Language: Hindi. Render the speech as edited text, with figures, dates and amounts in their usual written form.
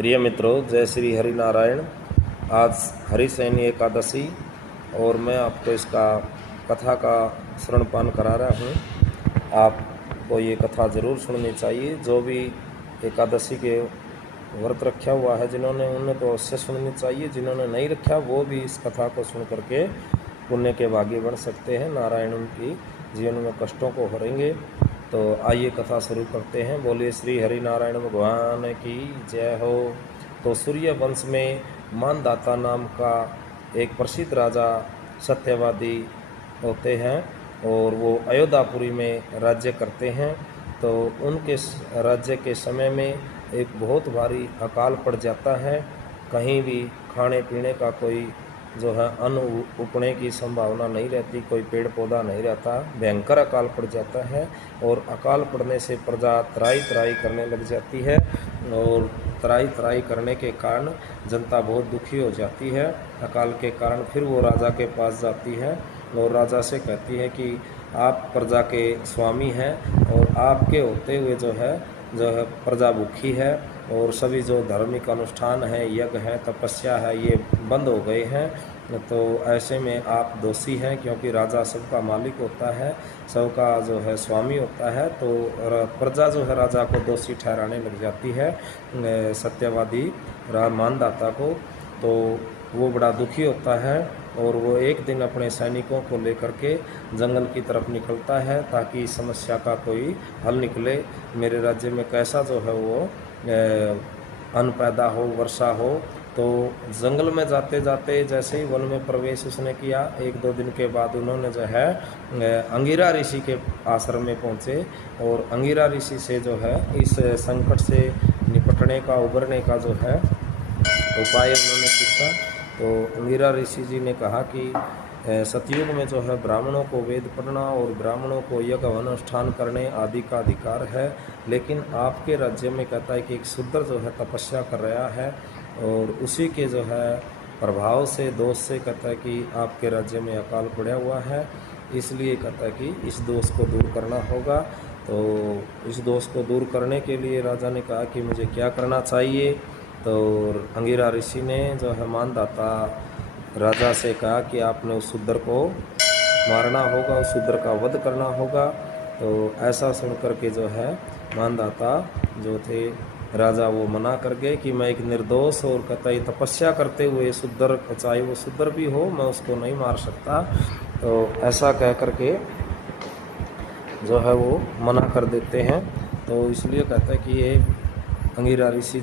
प्रिय मित्रों, जय श्री हरि नारायण। आज हरिशयनी एकादशी और मैं आपको इसका कथा का श्रवणपान करा रहा हूँ। आपको ये कथा ज़रूर सुननी चाहिए। जो भी एकादशी के व्रत रखा हुआ है उन्हें तो अवश्य सुननी चाहिए। जिन्होंने नहीं रखा वो भी इस कथा को सुन करके पुण्य के भागी बन सकते हैं, नारायण उनकी जीवन में कष्टों को हरेंगे। तो आइए कथा शुरू करते हैं। बोलिए श्री हरि नारायण भगवान की जय हो। तो सूर्य वंश में मानदाता नाम का एक प्रसिद्ध राजा सत्यवादी होते हैं और वो अयोध्यापुरी में राज्य करते हैं। तो उनके राज्य के समय में एक बहुत भारी अकाल पड़ जाता है। कहीं भी खाने पीने का कोई जो है अन्न उगने की संभावना नहीं रहती, कोई पेड़ पौधा नहीं रहता। भयंकर अकाल पड़ जाता है और अकाल पड़ने से प्रजा त्राही त्राही करने लग जाती है और त्राही त्राही करने के कारण जनता बहुत दुखी हो जाती है। अकाल के कारण फिर वो राजा के पास जाती है और राजा से कहती है कि आप प्रजा के स्वामी हैं और आपके होते हुए जो है प्रजा भूखी है और सभी जो धार्मिक अनुष्ठान है, यज्ञ है, तपस्या है, ये बंद हो गए हैं। तो ऐसे में आप दोषी हैं, क्योंकि राजा सबका मालिक होता है, सबका जो है स्वामी होता है। तो प्रजा जो है राजा को दोषी ठहराने लग जाती है, सत्यवादी मानदाता को। तो वो बड़ा दुखी होता है और वो एक दिन अपने सैनिकों को लेकर के जंगल की तरफ निकलता है ताकि इस समस्या का कोई हल निकले। मेरे राज्य में कैसा जो है वो अन्न पैदा हो, वर्षा हो। तो जंगल में जाते जाते जैसे ही वन में प्रवेश उसने किया, एक दो दिन के बाद उन्होंने जो है अंगिरा ऋषि के आश्रम में पहुँचे और अंगिरा ऋषि से जो है इस संकट से निपटने का, उबरने का जो है उपाय उन्होंने पूछा। तो अंगिरा ऋषि जी ने कहा कि सतयुग में जो है ब्राह्मणों को वेद पढ़ना और ब्राह्मणों को यज्ञ अनुष्ठान करने आदि का अधिकार है, लेकिन आपके राज्य में कहता है कि एक शूद्र जो है तपस्या कर रहा है और उसी के जो है प्रभाव से, दोष से कहता है कि आपके राज्य में अकाल पड़ा हुआ है। इसलिए कहता है कि इस दोष को दूर करना होगा। तो इस दोष को दूर करने के लिए राजा ने कहा कि मुझे क्या करना चाहिए। तो अंगिरा ऋषि ने जो है मानदाता राजा से कहा कि आपने उस शूद्र को मारना होगा, उस शूद्र का वध करना होगा। तो ऐसा सुन करके जो है मानदाता जो थे राजा वो मना कर गए कि मैं एक निर्दोष और कतई तपस्या करते हुए शूद्र, चाहे वो शूद्र भी हो, मैं उसको नहीं मार सकता। तो ऐसा कह करके जो है वो मना कर देते हैं। तो इसलिए कहता है कि ये अंगिरा ऋषि